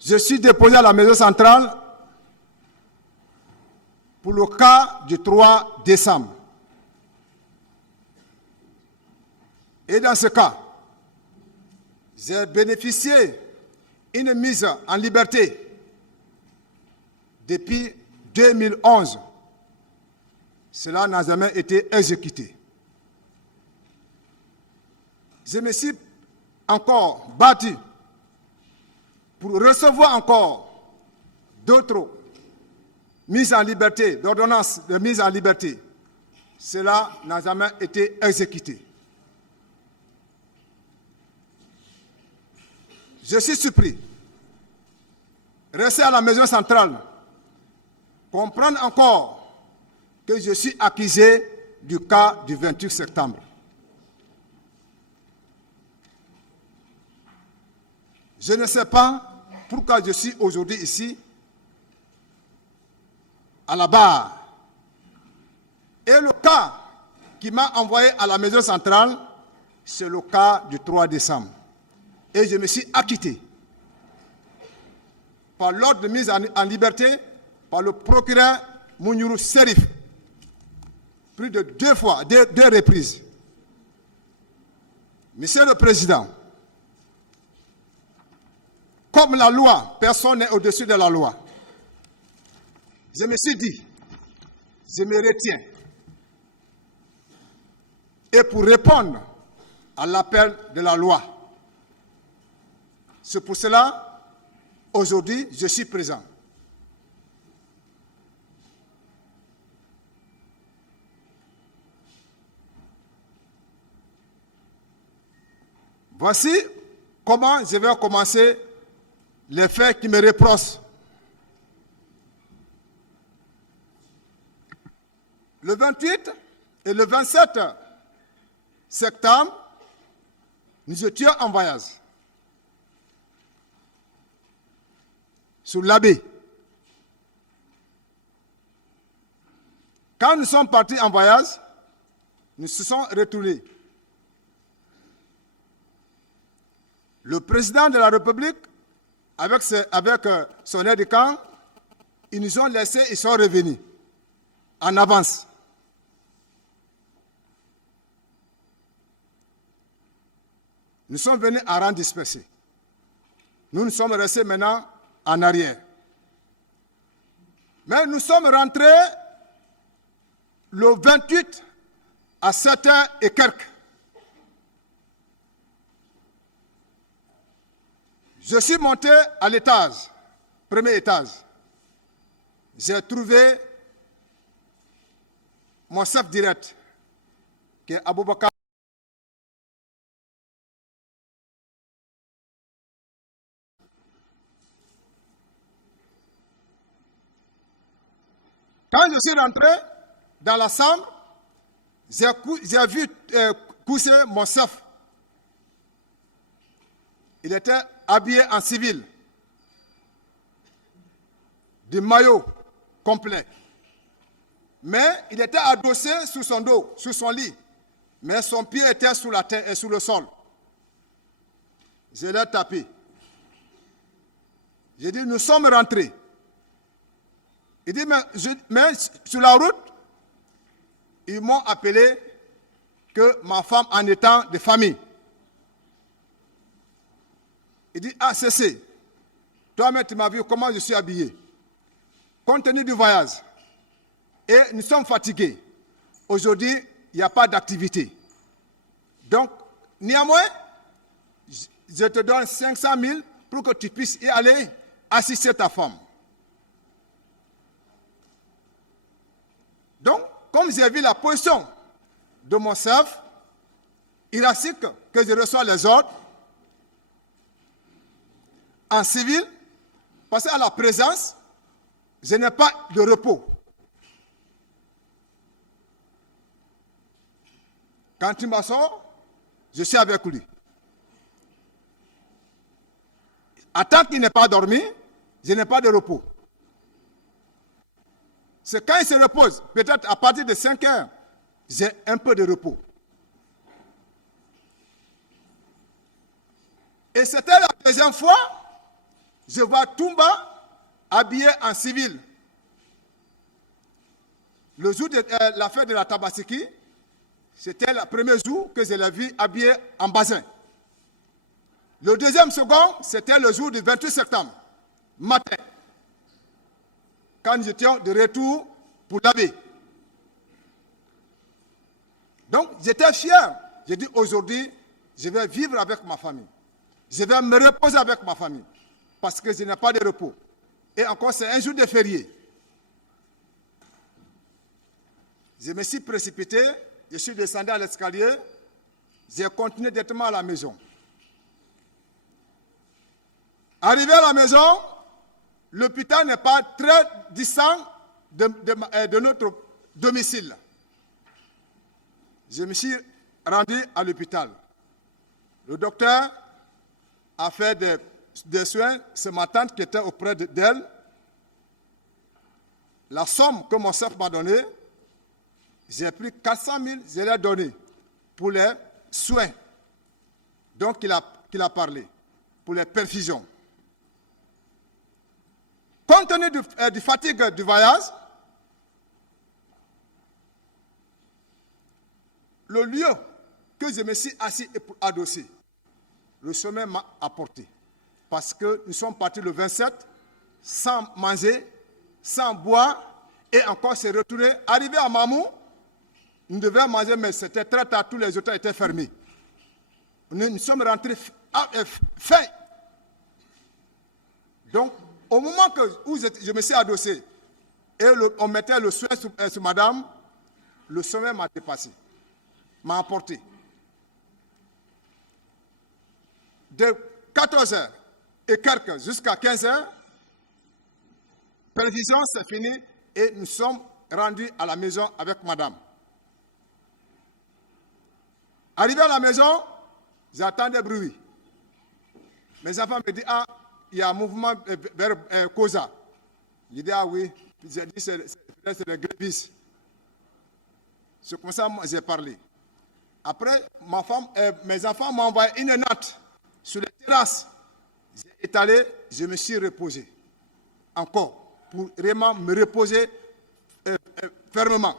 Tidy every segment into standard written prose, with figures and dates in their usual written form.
Je suis déposé à la maison centrale pour le cas du 3 décembre. Et dans ce cas, j'ai bénéficié d'une mise en liberté depuis 2011. Cela n'a jamais été exécuté. Je me suis encore battu pour recevoir encore d'autres mises en liberté, d'ordonnances de mise en liberté. Cela n'a jamais été exécuté. Je suis surpris. Rester à la maison centrale, comprendre encore que je suis accusé du cas du 28 septembre. Je ne sais pas pourquoi je suis aujourd'hui ici, à la barre. Et le cas qui m'a envoyé à la maison centrale, c'est le cas du 3 décembre. Et je me suis acquitté par l'ordre de mise en liberté par le procureur Mounirou Serif, plus de 2 fois, 2 reprises. Monsieur le Président, comme la loi, personne n'est au-dessus de la loi. Je me suis dit, je me retiens. Et pour répondre à l'appel de la loi, c'est pour cela, aujourd'hui, je suis présent. Voici comment je vais commencer les faits qui me reprochent. Le 28 et le 27 septembre, nous étions en voyage sur l'Abbé. Quand nous sommes partis en voyage, nous se sommes retournés. Le président de la République, avec son aide de camp, ils nous ont laissés, ils sont revenus en avance. Nous sommes venus à rang dispersé. Nous sommes restés maintenant en arrière. Mais nous sommes rentrés le 28 à 7h et quelques. Je suis monté à l'étage, premier étage. J'ai trouvé mon chef direct, qui est Aboubakar. Quand je suis rentré dans la chambre, j'ai vu coucher mon chef. Il était habillé en civil, du maillot complet. Mais il était adossé sur son dos, sur son lit. Mais son pied était sur la terre et sur le sol. Je l'ai tapé. J'ai dit, nous sommes rentrés. Il dit, mais sur la route, ils m'ont appelé que ma femme en étant de famille. Il dit, ah, c'est. Toi-même, tu m'as vu comment je suis habillé. Compte tenu du voyage, et nous sommes fatigués. Aujourd'hui, il n'y a pas d'activité. Donc, néanmoins, je te donne 500 000 pour que tu puisses y aller assister ta femme. Donc, comme j'ai vu la position de mon chef, il assiste que je reçois les ordres en civil, parce qu'à la présence, je n'ai pas de repos. Quand il m'assoit, je suis avec lui. À tant qu'il n'est pas dormi, je n'ai pas de repos. C'est quand il se repose, peut-être à partir de 5 heures, j'ai un peu de repos. Et c'était la deuxième fois je vois Toumba habillé en civil. Le jour de l'affaire de la Tabassiki, c'était le premier jour que je l'ai vu habillé en bazin. Le deuxième second, c'était le jour du 28 septembre, matin, quand nous étions de retour pour l'abbé. Donc, j'étais fier. J'ai dit, aujourd'hui, je vais vivre avec ma famille. Je vais me reposer avec ma famille. Parce que je n'ai pas de repos. Et encore, c'est un jour de férié. Je me suis précipité, je suis descendu à l'escalier, j'ai continué directement à la maison. Arrivé à la maison, l'hôpital n'est pas très distant de notre domicile. Je me suis rendu à l'hôpital. Le docteur a fait des soins. C'est ma tante qui était auprès d'elle. La somme que mon chef m'a donnée, j'ai pris 400 000, je l'ai donné pour les soins. Donc, il a parlé, pour les perfusions. Compte tenu du fatigue du voyage, le lieu que je me suis assis et adossé, le sommeil m'a apporté. Parce que nous sommes partis le 27, sans manger, sans boire, et encore se retourner. Arrivé à Mamou, nous devions manger, mais c'était très tard, tous les hôtels étaient fermés. Nous sommes rentrés faim. Donc, au moment où je me suis adossé, et on mettait le soin sur madame, le sommeil m'a dépassé, m'a emporté. De 14h et quelques jusqu'à 15h, prévision, c'est fini, et nous sommes rendus à la maison avec madame. Arrivé à la maison, j'entends des bruits. Mes enfants me disent, ah, il y a un mouvement vers Koza. Je dis, ah oui. J'ai dit, c'est les grévistes. C'est comme ça que j'ai parlé. Après, mes enfants m'ont envoyé une note sur les terrasses. J'ai étalé, je me suis reposé. Encore, pour vraiment me reposer fermement.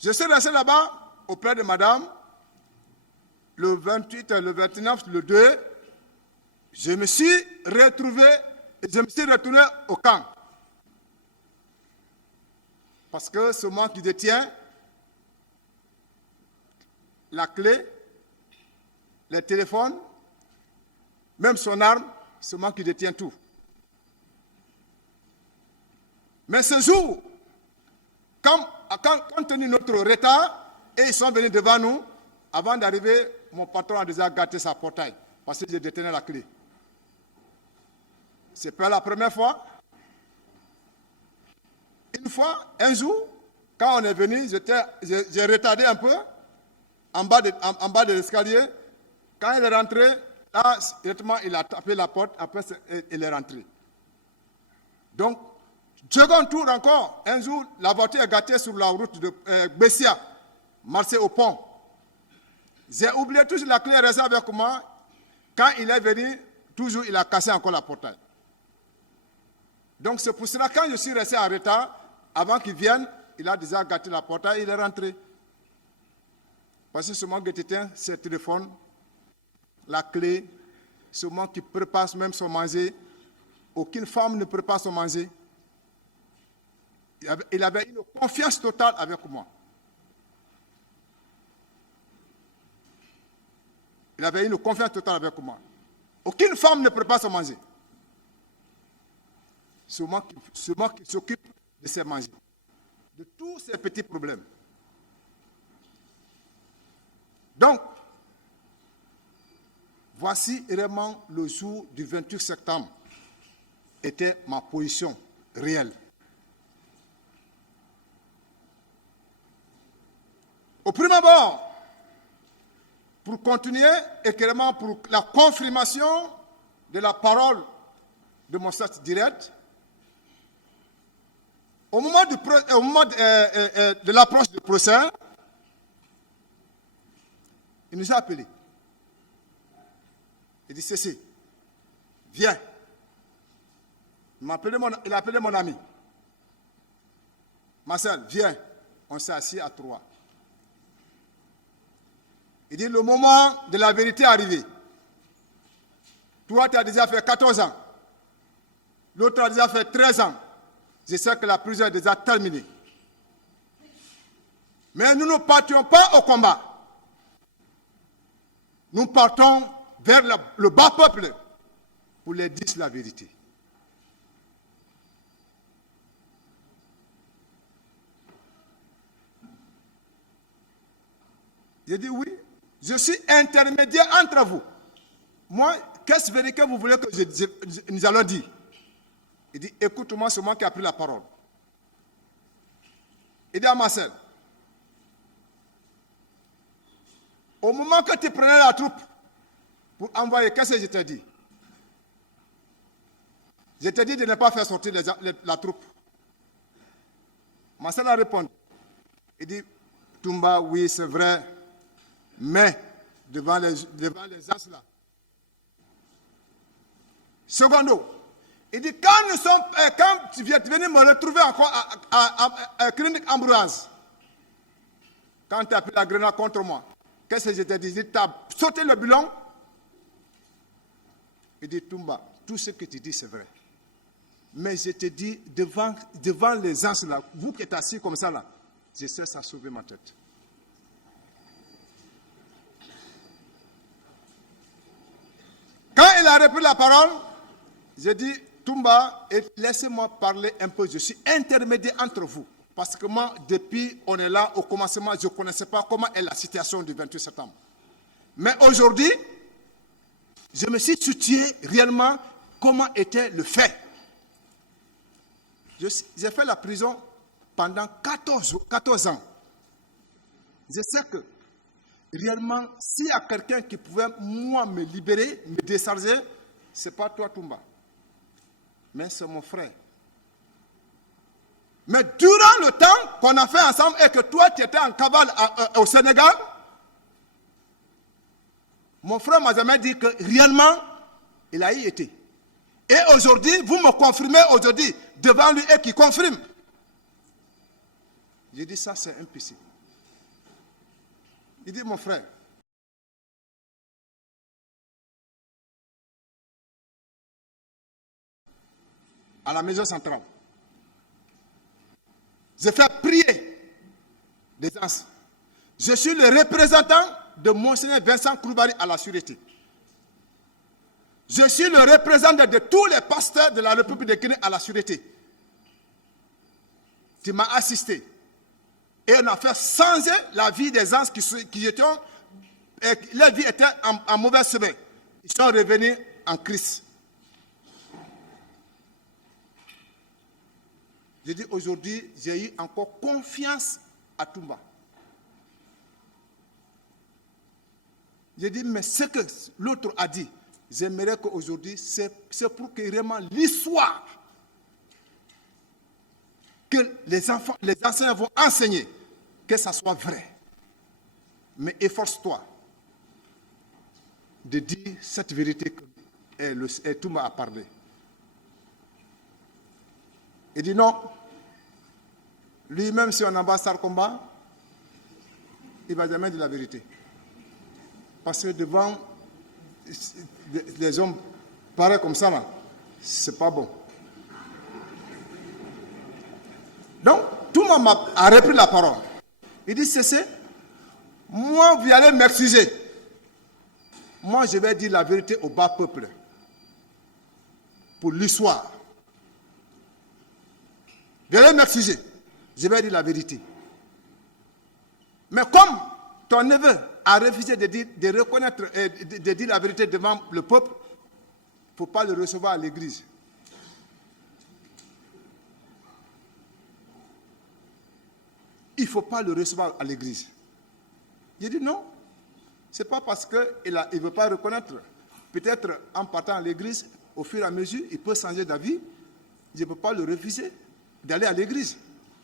Je suis resté là-bas auprès de madame. Le 28, le 29, le 2, je me suis retourné au camp. Parce que c'est moi qui détient la clé, les téléphones, même son arme, c'est moi qui détiens tout. Mais ce jour, compte tenu de notre retard, et ils sont venus devant nous, avant d'arriver, mon patron a déjà gâté sa portail, parce que je détenais la clé. Ce n'est pas la première fois. Une fois, un jour, quand on est venu, j'ai retardé un peu en bas de l'escalier. Quand il est rentré, là, directement, il a tapé la porte, après, il est rentré. Donc, second tour encore, un jour, la voiture est gâtée sur la route de Bessia, Marseille au pont. J'ai oublié toujours la clé restée avec moi. Quand il est venu, toujours, il a cassé encore la portail. Donc, c'est pour cela, quand je suis resté en retard, avant qu'il vienne, il a déjà gâté la portail, il est rentré. Parce que c'est moi qui détient ses téléphones, la clé, c'est moi qui prépare même son manger. Aucune femme ne prépare son manger. Il avait une confiance totale avec moi. Il avait une confiance totale avec moi. Aucune femme ne prépare son manger. C'est moi qui s'occupe de ses manger. De tous ces petits problèmes. Donc, voici vraiment le jour du 28 septembre. Était ma position réelle. Au premier abord, pour continuer, et clairement pour la confirmation de la parole de mon chef direct, au moment de l'approche du procès, il nous a appelés. Il dit, ceci, viens. Il a appelé mon ami. Marcel, viens. On s'est assis à 3. Il dit, le moment de la vérité est arrivé. Toi, tu as déjà fait 14 ans. L'autre a déjà fait 13 ans. Je sais que la prison est déjà terminée. Mais nous ne partions pas au combat. Nous partons vers le bas peuple pour leur dire la vérité. J'ai dit oui, je suis intermédiaire entre vous. Moi, qu'est-ce que vous voulez que nous allons dire? Il dit, écoute-moi, c'est moi qui ai pris la parole. Il dit à Marcel, au moment que tu prenais la troupe pour envoyer, qu'est-ce que je t'ai dit? Je t'ai dit de ne pas faire sortir la troupe. Marcel a répondu. Il dit, Toumba, oui, c'est vrai, mais devant les gens là. Secondo, il dit, quand tu viens venir me retrouver encore à Clinique Ambroise, quand tu as pris la grenade contre moi, qu'est-ce que je t'ai dit? Tu as sauté le bilan. Il dit, Toumba, tout ce que tu dis, c'est vrai. Mais je te dis, devant les gens là, vous qui êtes assis comme ça là, je cesse à sauver ma tête. Quand il a repris la parole, j'ai dit, Toumba, laissez-moi parler un peu. Je suis intermédiaire entre vous. Parce que moi, depuis on est là, au commencement, je ne connaissais pas comment est la situation du 28 septembre. Mais aujourd'hui, je me suis situé réellement comment était le fait. J'ai fait la prison pendant 14 ans. Je sais que réellement, s'il y a quelqu'un qui pouvait, moi, me libérer, me décharger, ce n'est pas toi, Toumba. Mais c'est mon frère. Mais durant le temps qu'on a fait ensemble et que toi, tu étais en cavale au Sénégal, mon frère m'a jamais dit que réellement, il a y été. Et aujourd'hui, vous me confirmez aujourd'hui devant lui et qui confirme. J'ai dit ça, c'est impossible. Il dit, mon frère, à la maison centrale, j'ai fait prier des gens. Je suis le représentant de Monseigneur Vincent Koulibaly à la sûreté. Je suis le représentant de tous les pasteurs de la République de Guinée à la sûreté. Tu m'as assisté. Et on a fait changer la vie des gens qui étaient, leur vie était en mauvaise semaine. Ils sont revenus en Christ. Je dis aujourd'hui, j'ai eu encore confiance à Toumba. J'ai dit, mais ce que l'autre a dit, j'aimerais qu'aujourd'hui, c'est pour que vraiment l'histoire que les enseignants vont enseigner, que ça soit vrai. Mais efforce-toi de dire cette vérité que Toumba a parlé. Il dit non. Lui-même, si on embrasse le combat, il ne va jamais dire la vérité. Parce que devant les hommes pareils comme ça, ce n'est pas bon. Donc, tout le monde a repris la parole. Il dit, cessez. Moi, vous allez m'excuser. Moi, je vais dire la vérité au bas peuple. Pour l'histoire. Vous allez m'excuser. Je vais dire la vérité. Mais comme ton neveu a refusé de reconnaître, de dire la vérité devant le peuple, il ne faut pas le recevoir à l'église. Il ne faut pas le recevoir à l'église. J'ai dit non. Ce n'est pas parce qu'il ne veut pas reconnaître. Peut-être en partant à l'église, au fur et à mesure, il peut changer d'avis. Je ne peux pas le refuser d'aller à l'église.